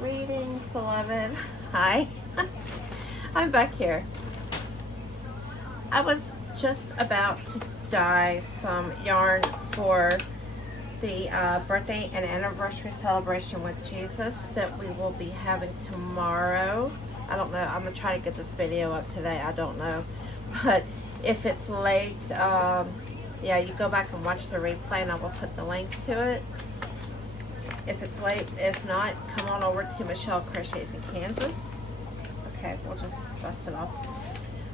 Greetings, beloved. Hi. I'm back here. I was just about to dye some yarn for the birthday and anniversary celebration with Jesus that we will be having tomorrow. I don't know. I'm going to try to get this video up today. I don't know. But if it's late, yeah, you go back and watch the replay and I will put the link to it. If it's late, if not, come on over to Michelle Crochets in Kansas. Okay, we'll just dust it off.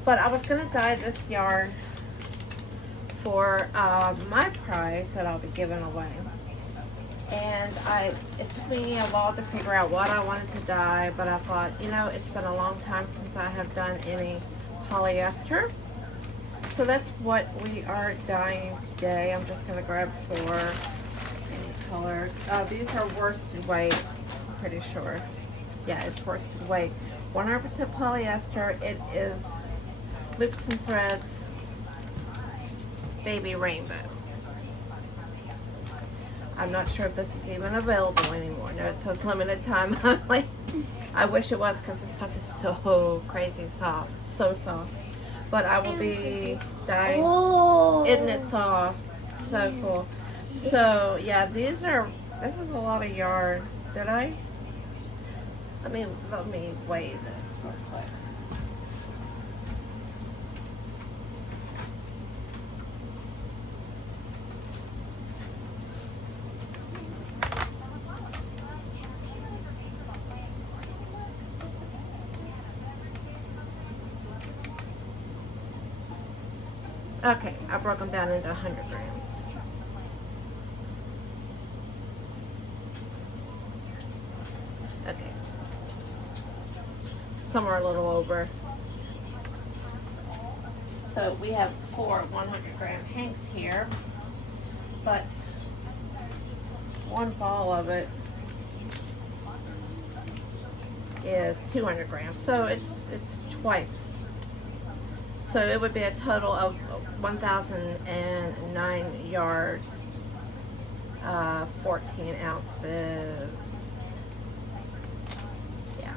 But I was going to dye this yarn for my prize that I'll be giving away. And it took me a while to figure out what I wanted to dye, but I thought, you know, it's been a long time since I have done any polyester. So that's what we are dyeing today. I'm just going to grab four colors. These are worsted weight, I'm pretty sure. Yeah, it's worsted weight. 100% polyester. It is Loops and Threads Baby Rainbow. I'm not sure if this is even available anymore. No, it says limited time only. I wish it was because this stuff is so crazy soft. So soft. But I will be dyeing. Oh. Isn't it soft? So cool. So yeah, this is a lot of yarn. Did I? Let me weigh this real quick. Okay, I broke them down into 100 grams. Okay. Somewhere a little over. So we have 4 100-gram hanks here, but one ball of it is 200 grams. So it's twice. So it would be a total of 1,009 yards, 14 ounces. Yeah.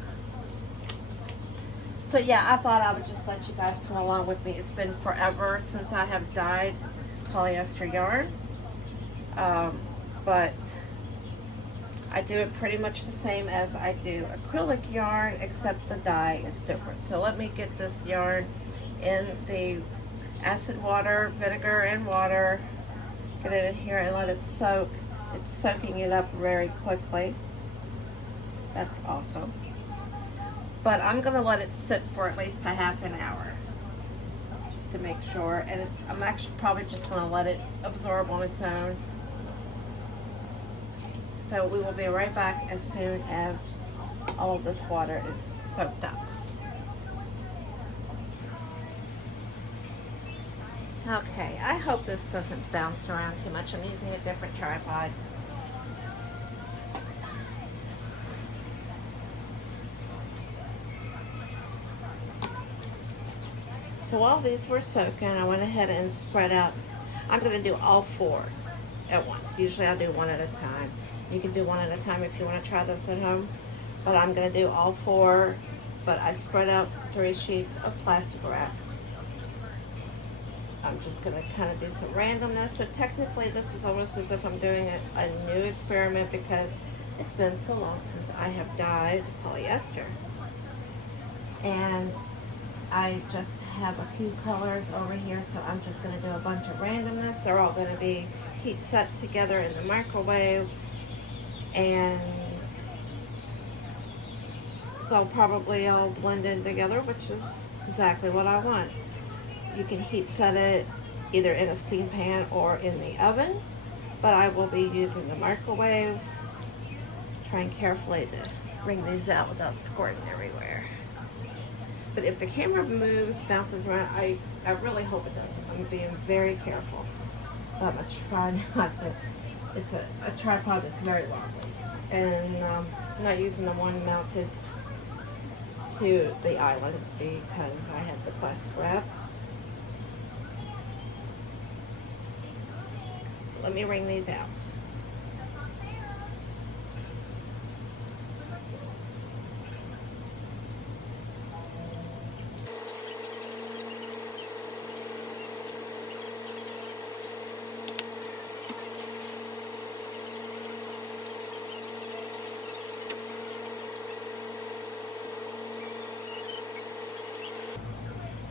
So yeah, I thought I would just let you guys come along with me. It's been forever since I have dyed polyester yarn, but I do it pretty much the same as I do acrylic yarn, except the dye is different. So let me get this yarn in the acid water, vinegar and water, get it in here and let it soak. It's soaking it up very quickly. That's awesome. But I'm gonna let it sit for at least a half an hour just to make sure. And I'm actually probably just gonna let it absorb on its own. So we will be right back as soon as all of this water is soaked up. Okay, I hope this doesn't bounce around too much. I'm using a different tripod. So while these were soaking, I went ahead and spread out. I'm going to do all 4 at once. Usually I do one at a time. You can do one at a time if you want to try this at home. But I'm going to do all 4, but I spread out 3 sheets of plastic wrap. I'm just going to kind of do some randomness. So technically this is almost as if I'm doing a new experiment because it's been so long since I have dyed polyester. And I just have a few colors over here, so I'm just going to do a bunch of randomness. They're all going to be heat set together in the microwave, and they'll probably all blend in together, which is exactly what I want. You can heat set it either in a steam pan or in the oven, but I will be using the microwave. Trying carefully to bring these out without squirting everywhere. But if the camera moves, bounces around, I really hope it doesn't. I'm being very careful. I'm going to try not to. It's a tripod that's very wobbly. And I'm not using the one mounted to the island because I have the plastic wrap. So let me wring these out.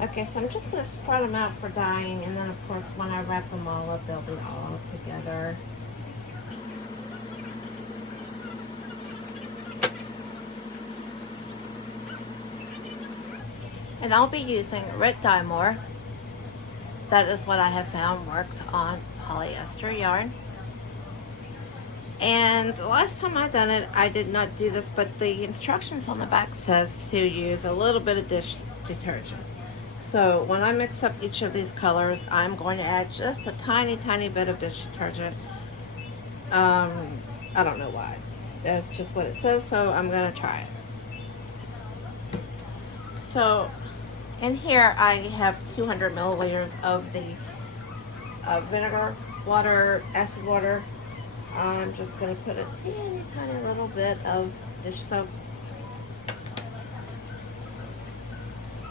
Okay, so I'm just going to spread them out for dyeing, and then of course when I wrap them all up, they'll be all together. And I'll be using Red Dye More. That is what I have found works on polyester yarn. And the last time I done it, I did not do this, but the instructions on the back says to use a little bit of dish detergent. So when I mix up each of these colors, I'm going to add just a tiny, tiny bit of dish detergent. I don't know why. That's just what it says, so I'm going to try it. So in here, I have 200 milliliters of the vinegar, water, acid water. I'm just going to put a teeny tiny little bit of dish soap.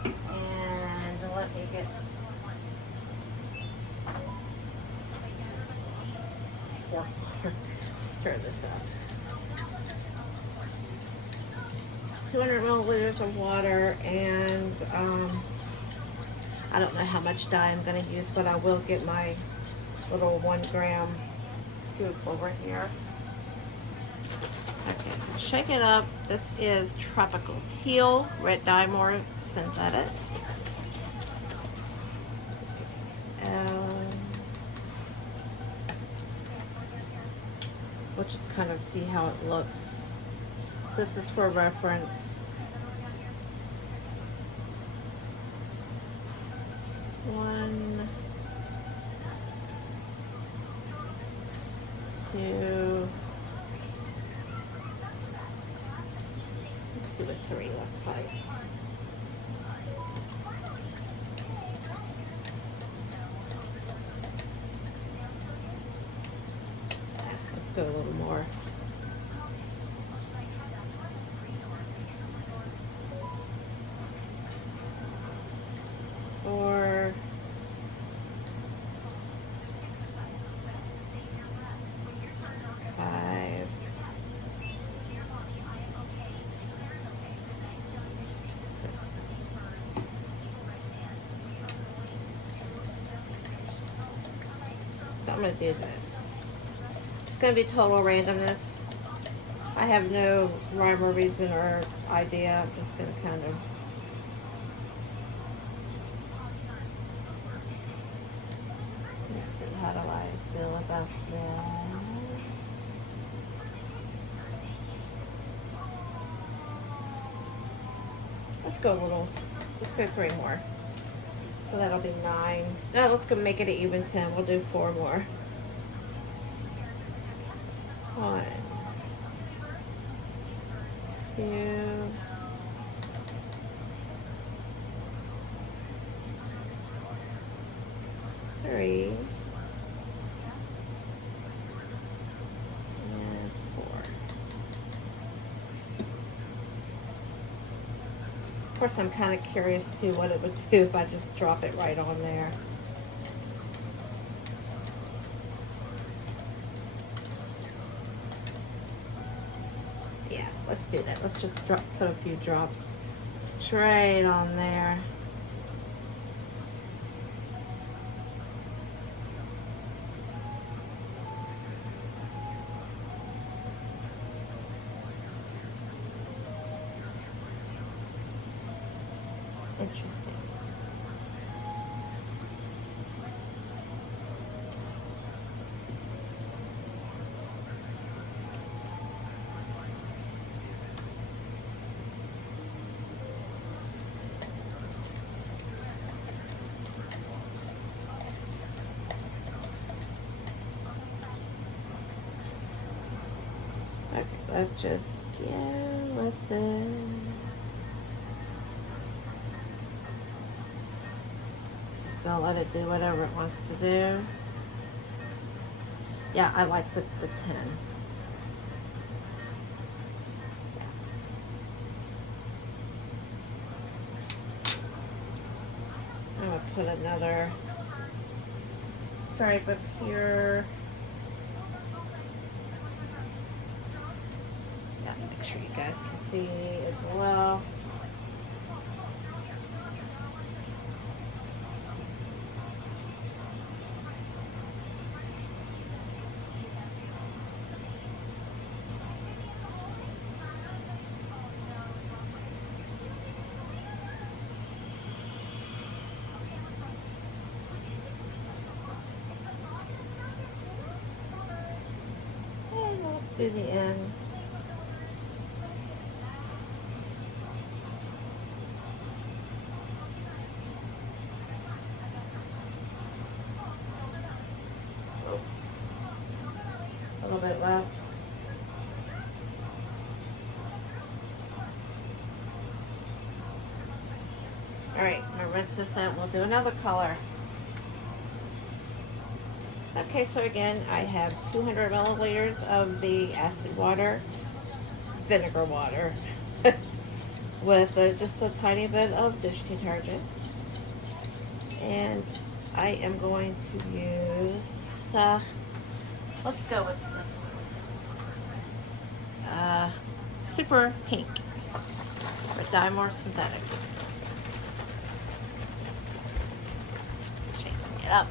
And let me get fork stir this up. 200 milliliters of water, and I don't know how much dye I'm going to use, but I will get my little 1 gram scoop over here. Okay, so shake it up. This is Tropical Teal, Red Dye More Synthetic. Take this out. We'll just kind of see how it looks. This is for reference. 1, 2. Let's see what 3 looks like. Let's go a little more. 4. 5. 6. So I'm going to do this. It's going to be total randomness. I have no rhyme or reason or idea. I'm just going to kind of see, how do I feel about this? Let's go 3 more. So that'll be 9. No, let's go make it an even 10. We'll do 4 more. 1, 2, 3, and 4. Of course, I'm kind of curious too what it would do if I just drop it right on there. Yeah, let's do that. Let's just put a few drops straight on there. Interesting. Okay, let's just get with it. Gonna let it do whatever it wants to do. Yeah, I like the 10. I'm gonna put another stripe up here. Yeah, make sure you guys can see as well. do the ends. Oh, a little bit left. Alright, I'm going to rinse this out and we'll do another color. Okay, so again, I have 200 milliliters of the acid water, vinegar water, with just a tiny bit of dish detergent. And I am going to use, let's go with this one. Super Pink, or Dye More Synthetic. Shaking it up.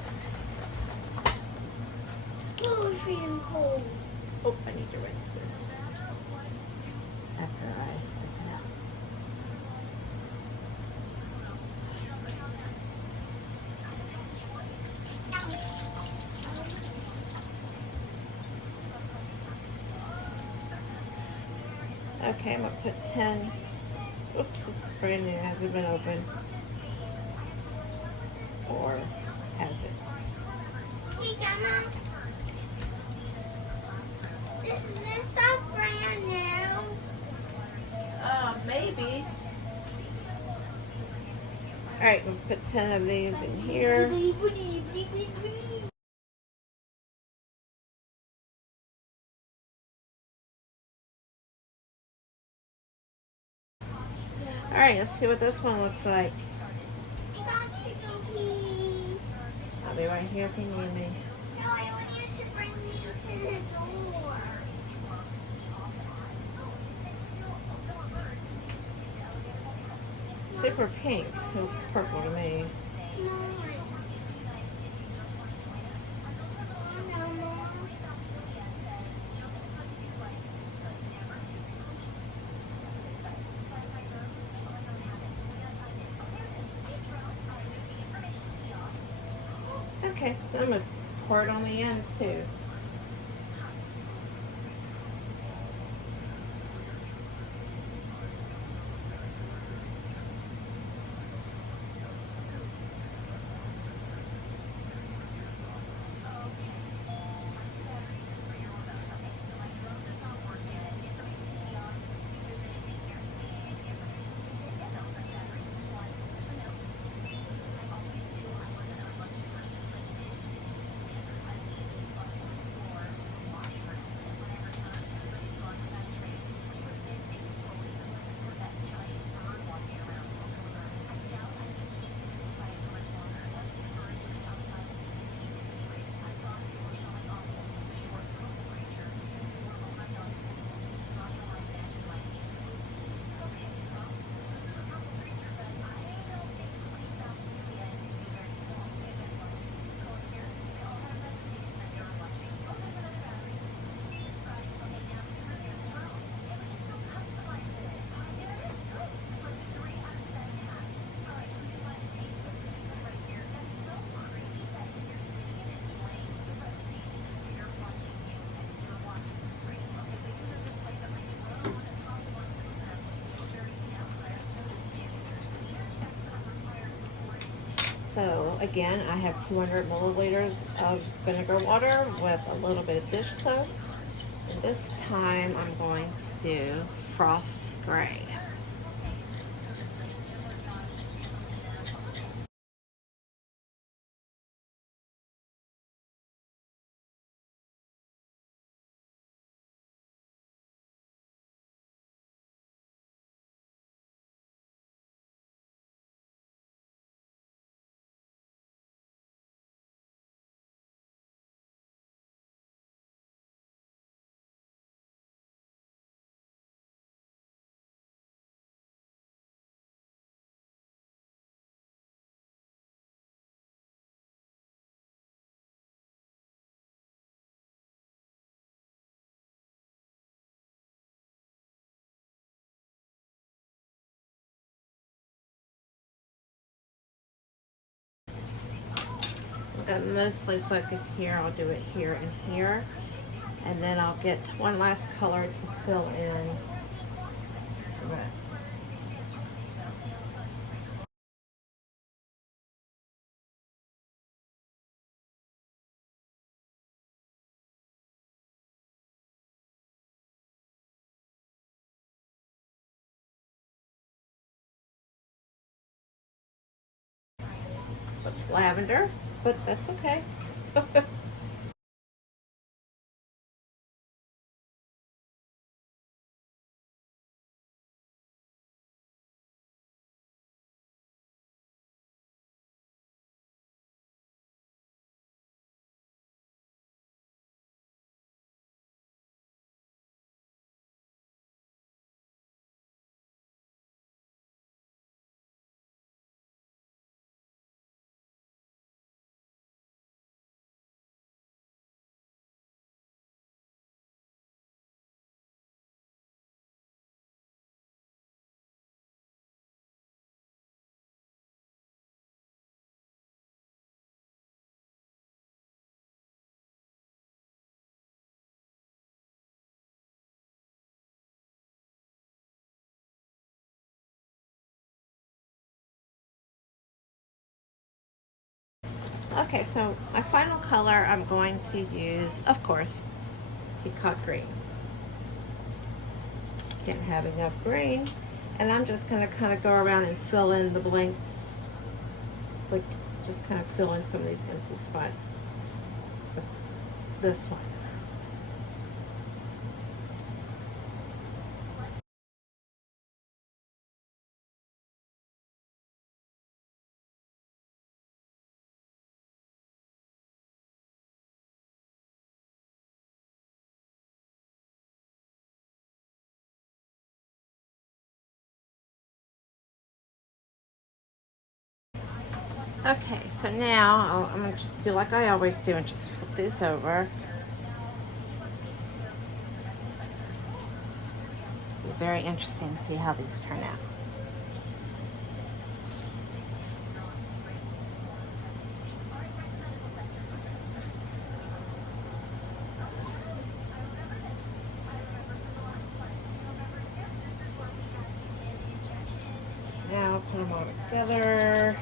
Oh, it's freezing cold. Oh, I need to rinse this after I Okay, I'm going to put 10. Oops, this is brand new. It hasn't been opened. Or has it? Hey, Grandma. Is this stuff brand new? Maybe. Alright, we'll put 10 of these in here. Alright, let's see what this one looks like. I'll be right here if you need me. No, I want you to bring me to the door. Super Pink. It looks purple to me. Okay, I'm going to pour it on the ends too. So again, I have 200 milliliters of vinegar water with a little bit of dish soap. And this time I'm going to do Frost Gray. I've got mostly focused here. I'll do it here and here. And then I'll get one last color to fill in the rest. Looks lavender, but that's okay. Okay, so my final color I'm going to use, of course, peacock green. Can't have enough green. And I'm just going to kind of go around and fill in the blanks. Like, just kind of fill in some of these empty spots with this one. Okay, so now I'm going to just do like I always do and just flip these over. It'll be very interesting to see how these turn out. Now put them all together.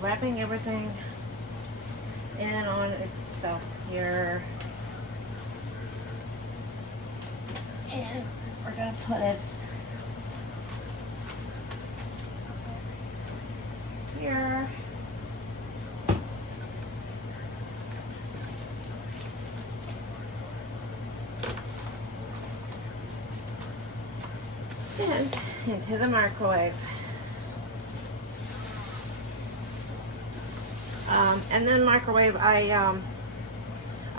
Wrapping everything in on itself here. And we're going to put it here. And into the microwave. And then microwave, I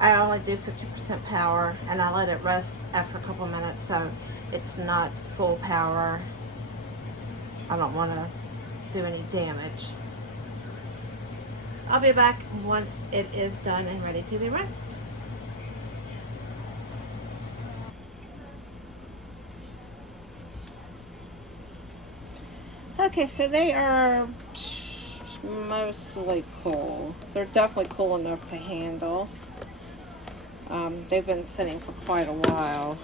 only do 50% power, and I let it rest after a couple minutes, so it's not full power. I don't want to do any damage. I'll be back once it is done and ready to be rinsed. Okay, so they are mostly cool. They're definitely cool enough to handle. They've been sitting for quite a while.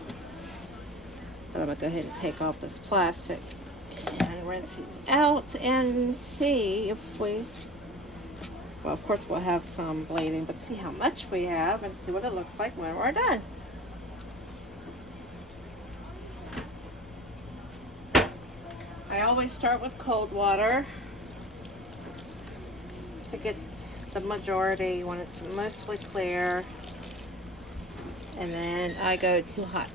But I'm going to go ahead and take off this plastic and rinse these out and see if we, well, of course we'll have some bleeding, but see how much we have and see what it looks like when we're done. I always start with cold water to get the majority when it's mostly clear, and then I go to hot.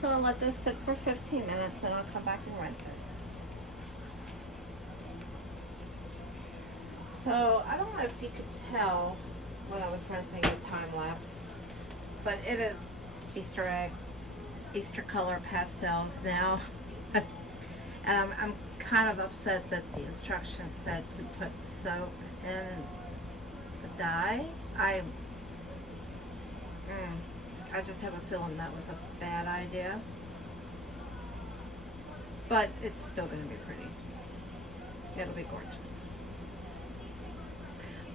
So I'll let this sit for 15 minutes, then I'll come back and rinse it. So I don't know if you could tell when I was rinsing the time lapse, but it is Easter egg, Easter color pastels now. And I'm kind of upset that the instructions said to put soap in the dye. I just have a feeling that was a bad idea. But it's still going to be pretty. It'll be gorgeous.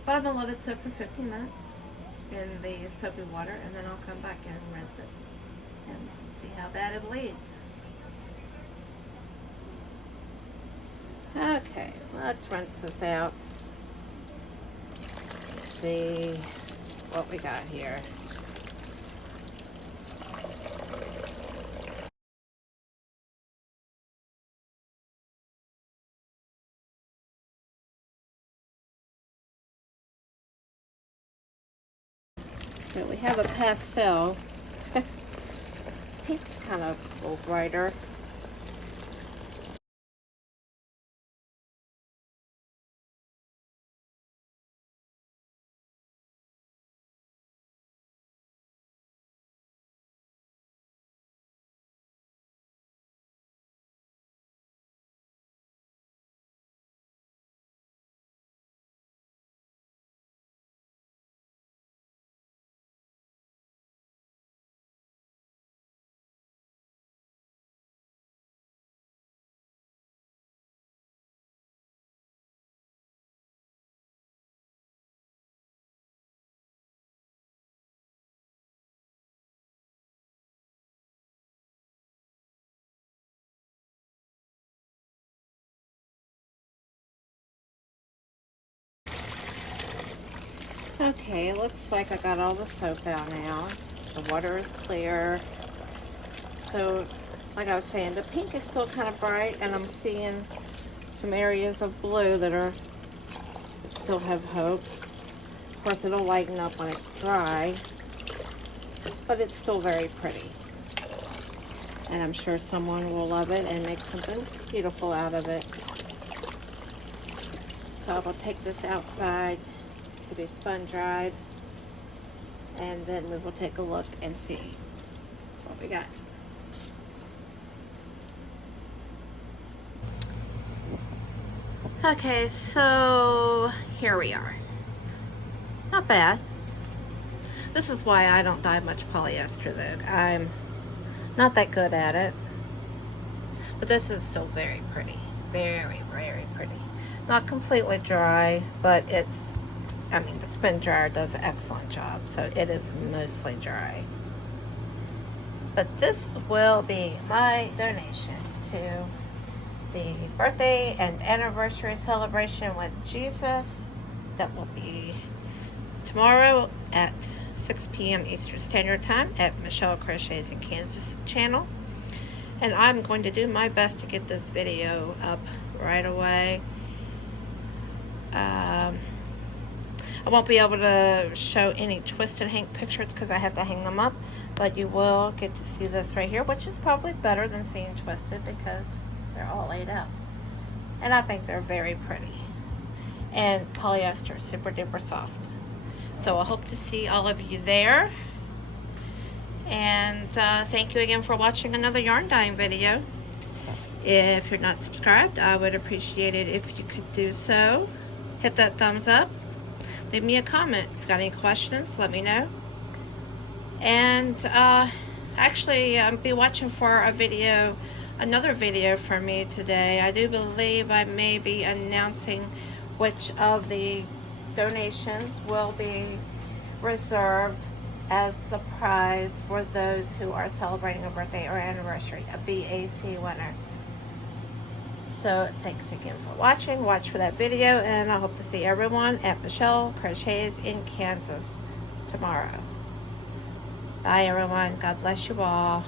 But I'm going to let it sit for 15 minutes in the soapy water, and then I'll come back and rinse it and see how bad it bleeds. Okay, let's rinse this out. Let's see what we got here. So we have a pastel. Pink's kind of a little brighter. Okay, it looks like I got all the soap out now. The water is clear. So, like I was saying, the pink is still kind of bright, and I'm seeing some areas of blue that still have hope. Of course, it'll lighten up when it's dry, but it's still very pretty. And I'm sure someone will love it and make something beautiful out of it. So I will take this outside to be spun dried, and then we will take a look and see what we got. Okay, so here we are. Not bad. This is why I don't dye much polyester though. I'm not that good at it, but this is still very pretty. Very, very pretty. Not completely dry, but it's, I mean, the spin dryer does an excellent job, so it is mostly dry. But this will be my donation to the birthday and anniversary celebration with Jesus. That will be tomorrow at 6 p.m. Eastern Standard Time at Michelle Crochets in Kansas channel. And I'm going to do my best to get this video up right away. I won't be able to show any twisted hang pictures because I have to hang them up, but you will get to see this right here, which is probably better than seeing twisted because they're all laid out. And I think they're very pretty. And polyester, super duper soft. So I hope to see all of you there. And thank you again for watching another yarn dyeing video. If you're not subscribed, I would appreciate it if you could do so. Hit that thumbs up. Leave me a comment. If you've got any questions, let me know. And actually, I'll be watching for a video, another video from me today. I do believe I may be announcing which of the donations will be reserved as the prize for those who are celebrating a birthday or anniversary, a BAC winner. So thanks again for watching. Watch for that video, and I hope to see everyone at Michelle Crochets in Kansas tomorrow. Bye everyone. God bless you all.